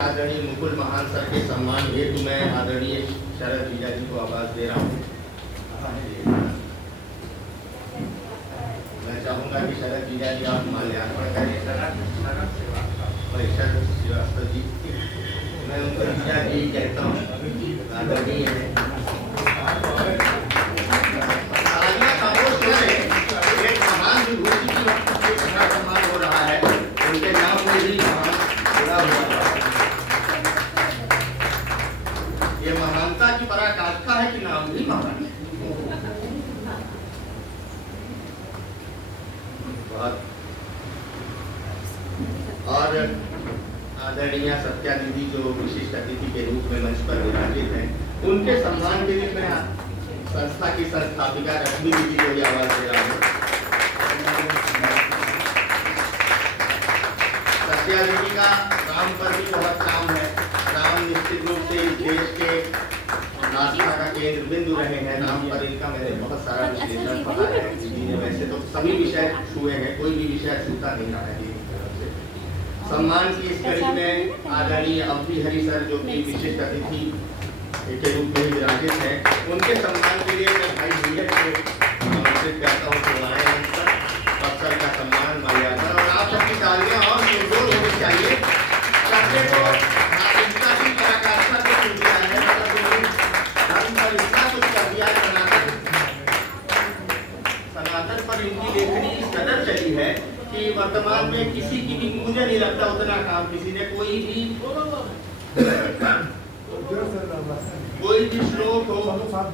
आदरणीय मुकुल महान सर के सम्मान हेतु मैं आदरणीय शरद जीजा जी को आवाज दे रहा हूँ। मैं चाहूंगा कि शरद जीजा जी आप माल्यार्पण करें। शरद श्रीवास्तव जी मैं उनको जीजा जी कहता हूँ, आदरणीय है। एक महान विभूति की सम्मान हो रहा है, उनके नाम में भी जुड़ा हुआ है। ये महानता की पराकाष्ठा है कि नाम भी महान है। और आदरणीय सत्या दीदी जो विशिष्ट अतिथि के रूप में मंच पर विराजित हैं, उनके सम्मान के लिए मैं संस्था की संस्थापिका रश्मि दीदी को भी आवाज दे रहा हूँ। सत्या दीदी का राम पर भी बहुत काम है। राम निश्चित रूप से इस देश के आस्था का केंद्र बिंदु रहे हैं। राम पर इनका मैंने बहुत सारा विश्लेषण पढ़ा है। दीदी ने वैसे तो सभी विषय छुए हैं, कोई भी विषय छूता नहीं रहा है दीदी की तरफ से। सम्मान की इस कड़ी में आदरणीय अवधि हरि सर जो कि विशिष्ट अतिथि के रूप में विराजित हैं, उनके सम्मान के लिए मैं भाई नीरज को आमंत्रित करता हूँ कि आए अफसर का सम्मान माल्यार्पण। और आप सबकी तालियां और जोर होनी चाहिए। सबसे तो इसका भी पराकाष्ठा को छू दिया है, धर्म पर इतना कुछ कर दिया है। सनातन पर इनकी लेखनी इस कदर चली है कि वर्तमान में किसी की भी, मुझे नहीं लगता उतना काम किसी ने कोई भी श्लोक हो,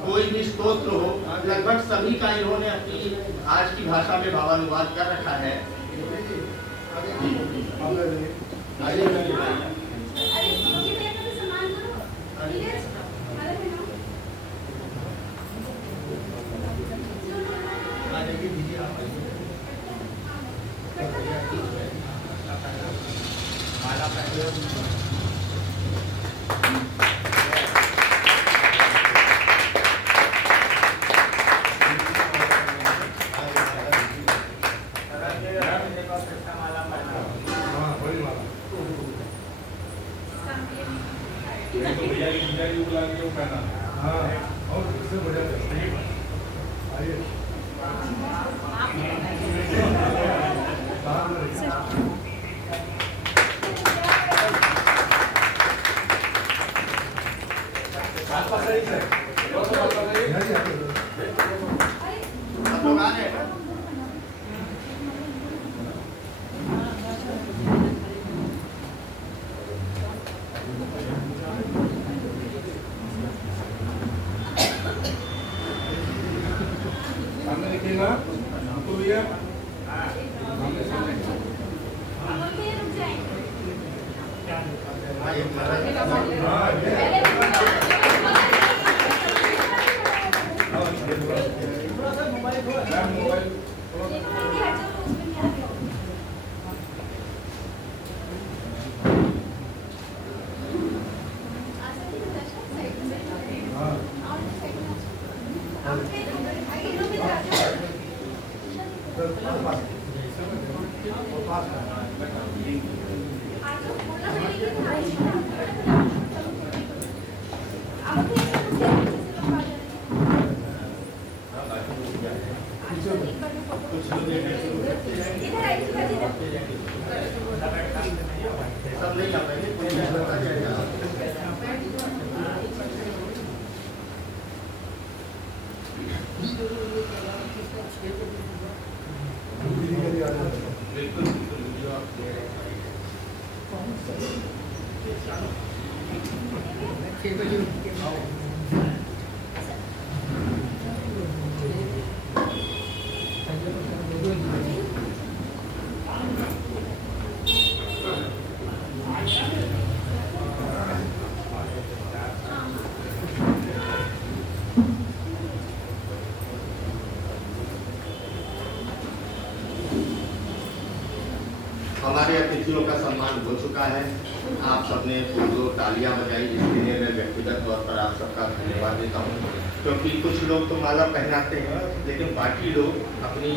कोई भी स्तोत्र हो, लगभग सभी का इन्होंने अपनी आज की भाषा में भावानुवाद कर रखा है। हमारे अतिथियों का सम्मान हो चुका है। आप सबने दो तालियां बजाई, इसके लिए मैं व्यक्तिगत तौर पर आप सबका धन्यवाद देता हूँ, क्योंकि कुछ लोग तो माला पहनाते हैं लेकिन बाकी लोग अपनी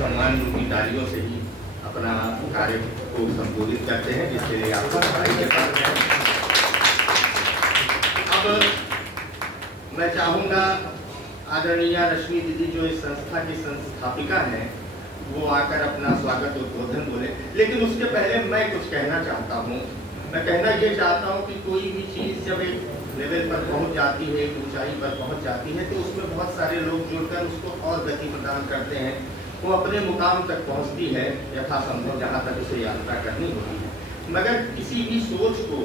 सम्मान की तालियों से ही अपना कार्य को संबोधित करते हैं, जिसके लिए आपको बधाई देता हूं। अब मैं चाहूँगा आदरणीय रश्मि दीदी जो इस संस्था की संस्थापिका हैं वो आकर अपना स्वागत उद्बोधन बोले, लेकिन उसके पहले मैं कुछ कहना चाहता हूँ। मैं कहना ये चाहता हूँ कि कोई भी चीज़ जब एक लेवल पर पहुँच जाती है, एक ऊंचाई पर पहुँच जाती है, तो उसमें बहुत सारे लोग जुड़कर उसको और गति प्रदान करते हैं। वो अपने मुकाम तक पहुँचती है यथासंभव जहाँ तक उसे यात्रा करनी होती है। मगर किसी भी सोच को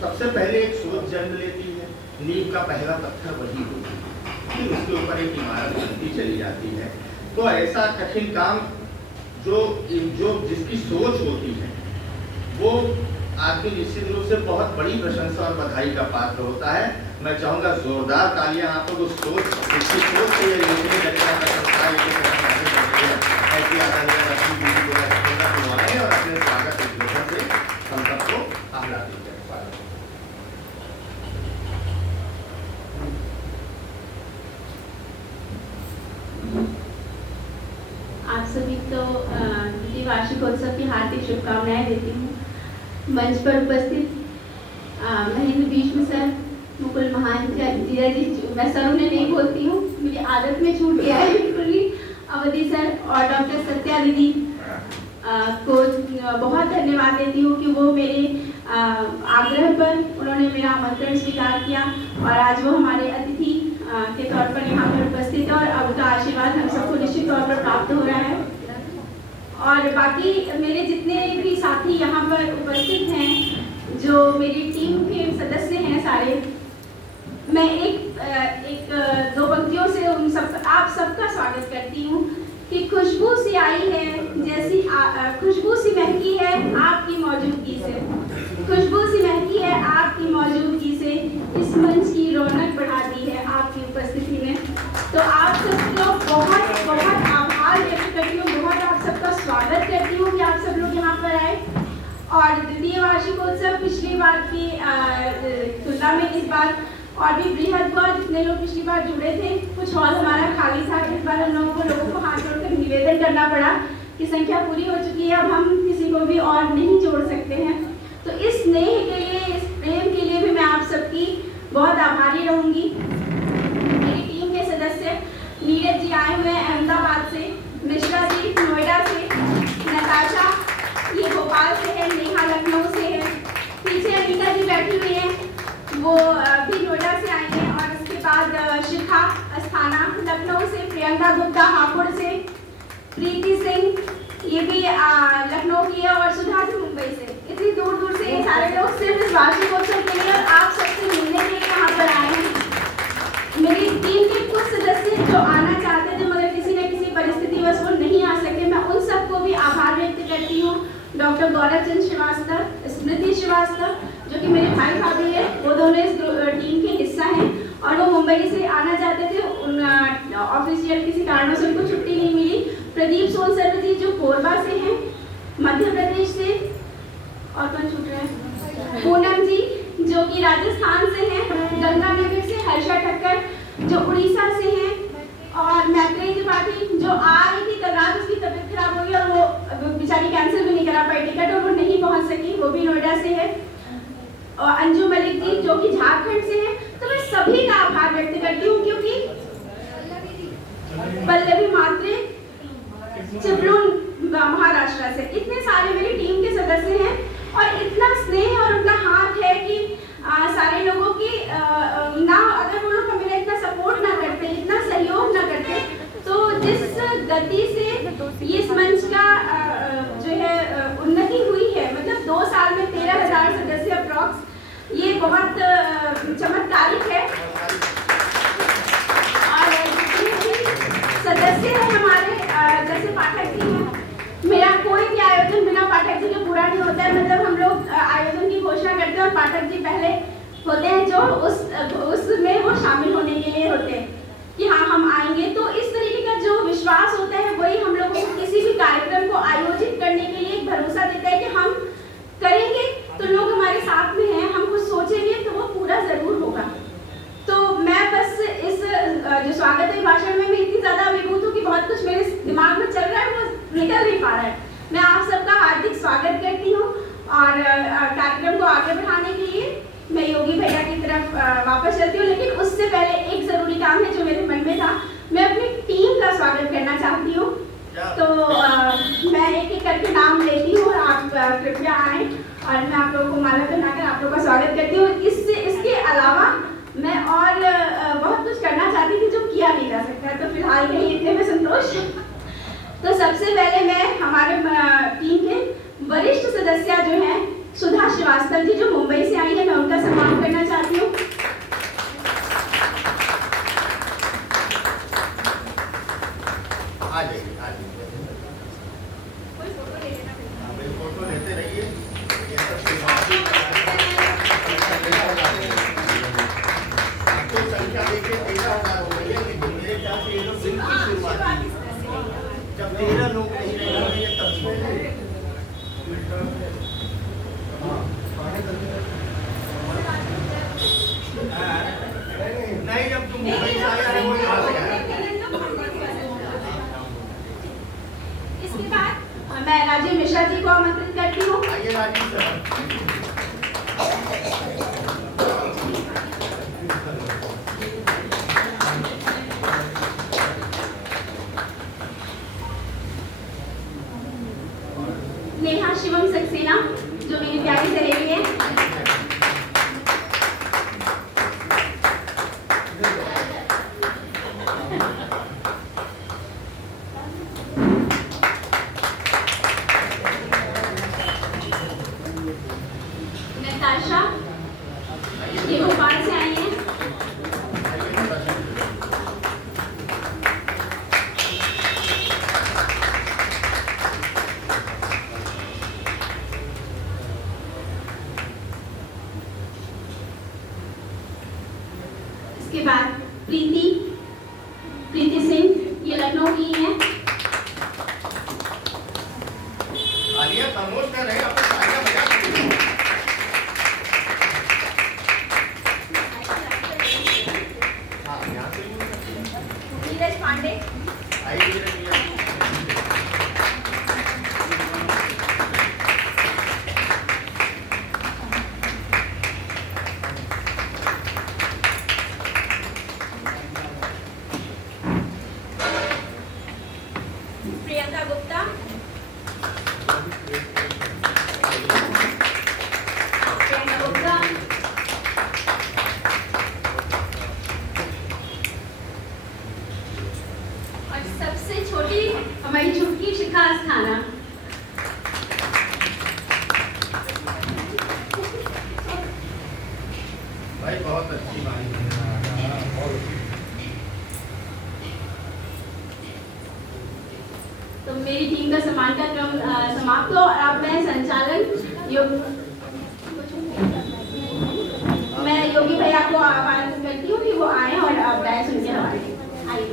सबसे पहले एक सोच जन्म लेती है, नींव का पहला पत्थर वही होती है, फिर उसके ऊपर एक इमारत बनती चली जाती है। तो ऐसा कठिन काम जो जिसकी सोच होती है वो आदमी निश्चित रूप से बहुत बड़ी प्रशंसा और बधाई का पात्र होता है। मैं चाहूँगा जोरदार तालियां आप लोग उस सोच से ये रचना का संस्कार ऐसी आदरणीय रश्मि दीदी को बुलाएं और अपने स्वागत उद्बोधन से हम सबको आह्लादित करें। आप सभी को द्वितीय वार्षिकोत्सव की हार्दिक शुभकामनाएं देती हूँ। मंच पर उपस्थित महेंद्र भीष्म सर, मुकुल महान जीजा जी, मैं सर उन्हें नहीं बोलती हूँ, मेरी आदत में छूट गया है बिल्कुल ही, अवधि सर और डॉक्टर सत्या दीदी को बहुत धन्यवाद देती हूँ कि वो मेरे आग्रह पर उन्होंने मेरा आमंत्रण स्वीकार किया और आज वो हमारे अतिथि के तौर पर यहाँ पर उपस्थित है और अब का आशीर्वाद हम सबको निश्चित तौर पर प्राप्त हो रहा है। और बाकी मेरे जितने भी साथी यहाँ पर उपस्थित हैं, जो मेरी टीम के सदस्य हैं सारे, मैं एक दो पंक्तियों से उन सब आप सबका स्वागत करती हूँ कि खुशबू सी आई है जैसी खुशबू सी महकी है आपकी मौजूदगी से, खुशबू सी महकी है आपकी मौजूदगी से, इस मंच की रौनक बढ़ा दी है आपकी उपस्थिति में। तो आप सबको बहुत बहुत आभार व्यक्त करती हूँ, बहुत आप सबका स्वागत करती हूँ कि आप सब लोग यहाँ पर आए। और द्वितीय वार्षिकोत्सव पिछली बार की तुलना में इस बार और भी बृहद हुआ। जितने लोग पिछली बार जुड़े थे, कुछ हॉल हमारा खाली था, इस बार हम लोगों को हाथ जोड़कर निवेदन करना पड़ा कि संख्या पूरी हो चुकी है, अब हम किसी को भी और नहीं जोड़ सकते हैं। तो इस स्नेह के लिए, इस प्रेम के लिए भी मैं आप सबकी बहुत आभारी रहूंगी। मेरी टीम के सदस्य नीरज जी आए हुए हैं अहमदाबाद से, मिश्रा जी नोएडा से, नताशा ये भोपाल से है, नेहा लखनऊ से है, पीछे अनीता जी बैठी हुई है, वो भी नोएडा से आई हैं। और उसके बाद शिखा अस्थाना लखनऊ से, प्रियंका गुप्ता हापुड़ से, प्रीति सिंह ये भी लखनऊ की है और सुधा जी मुंबई से। इतनी दूर दूर से ये सारे लोग सिर्फ इस वार्षिकोत्सव के लिए और आप सबसे मिलने के लिए यहाँ पर आए हैं। मेरी टीम के कुछ सदस्य जो आना चाहते थे मगर किसी न किसी परिस्थितिवश वो नहीं आ सके, मैं उन सबको भी आभार व्यक्त करती हूँ। डॉक्टर गौरव चंद श्रीवास्तव, स्मृति श्रीवास्तव जो कि मेरे भाई भाभी है, वो दोनों इस टीम के हिस्सा हैं और वो मुंबई से आना चाहते थे, उन ऑफिशियल किसी कारणों से उनको छुट्टी नहीं मिली। प्रदीप सोनसर जी जो कोरबा से हैं, मध्य प्रदेश से, और कौन छूट रहा है, पूनम जी जो कि राजस्थान से हैं, गंगानगर से हर्षा ठक्कर जो उड़ीसा से हैं, और मैत्रेय त्रिपाठी जो आ रही थी कल रात, उसकी तबीयत खराब हो गई और वो बेचारी कैंसिल भी नहीं करा पाई टिकट और वो नहीं पहुंच सकी, वो भी नोएडा से है। और अंजू मलिक जी जो कि झारखंड से है। तो मैं सभी का आभार व्यक्त करती हूँ क्योंकि पल्लवी मात्रे चिपलून महाराष्ट्र से, इतने सारे मेरी टीम के सदस्य हैं और इतना स्नेह और उनका हाथ है कि सारे लोगों की ना अगर वो लोग हमें इतना सपोर्ट ना करते, इतना सहयोग ना करते, तो जिस गति से ये इस मंच का जो है उन्नति हुई है, मतलब 2 साल में 13,000 सदस्य अप्रॉक्स, ये बहुत चमत्कारिक है। और सदस्य हैं हमारे जैसे पाठक जी हैं, मेरा कोई भी आयोजन बिना पाठक जी के पूरा नहीं होता है। मतलब हम लोग आयोजन की घोषणा करते हैं और पाठक जी पहले होते हैं जो उसमें वो शामिल होने के लिए होते हैं कि हाँ हम आएंगे। तो इस तरीके का जो विश्वास होता है वही हम लोगों को किसी भी कार्यक्रम को आयोजित करने के लिए एक भरोसा देता है कि हम करेंगे तो लोग हमारे साथ में हैं, हम कुछ सोचेंगे तो वो पूरा जरूर होगा। तो मैं बस इस जो स्वागत है भाषण में मैं इतनी ज्यादा अभिभूत हूँ कि बहुत कुछ मेरे दिमाग में चल रहा है वो निकल नहीं पा रहा है। मैं आप सब चलती हूँ, लेकिन उससे पहले एक ज़रूरी काम है जो मेरे मन में था। मैं अपनी टीम का स्वागत करना चाहती हूँ। तो मैं एक एक करके नाम लेती हूँ और आप कृपया आएँ और मैं आप लोगों को माला पहनाकर आप लोगों का स्वागत करती हूँ। इसके अलावा मैं और बहुत कुछ करना चाहती थी जो किया नहीं जा सकता, तो फिलहाल के लिए इतने में संतोष। तो सबसे पहले मैं हमारे टीम के वरिष्ठ सदस्य जो हैं सुधा श्रीवास्तव जी, जो मुंबई से आई है, मैं उनका सम्मान करना चाहती हूँ। फोटो लेते रहिए। आपको संख्या देखिए 13,000 हो गई है, लेकिन मेरे ख्याल से ये लोग बिल्कुल शुरुआती जब 13 लोग नहीं रहेंगे तब नहीं, जब तुम मुंबई से आया है वो यहाँ से आया। इसके बाद मैं राजीव मिश्रा जी को आमंत्रित करती हूँ। आइए राजीव सर। नेहा शिवम सक्सेना, जो मेरी प्यारी सहेली है। नताशा, ये भोपाल से आई है। इसके बाद प्रीति सिंह, ये लखनऊ की है। आलिया खामोश कर रहे, आपको सारियां बजा सकती हो। हाँ, यहाँ से नीरज पांडे, आइए। प्रियंका गुप्ता, और सबसे छोटी हमारी छुटकी शिखा अस्थाना। भाई बहुत अच्छी बात है। तो मेरी टीम का सम्मान का क्रम समाप्त हो, और अब मैं संचालन मैं योगी भैया को आह्वान करती हूँ कि वो आए और डायस उनके हवाले आइए।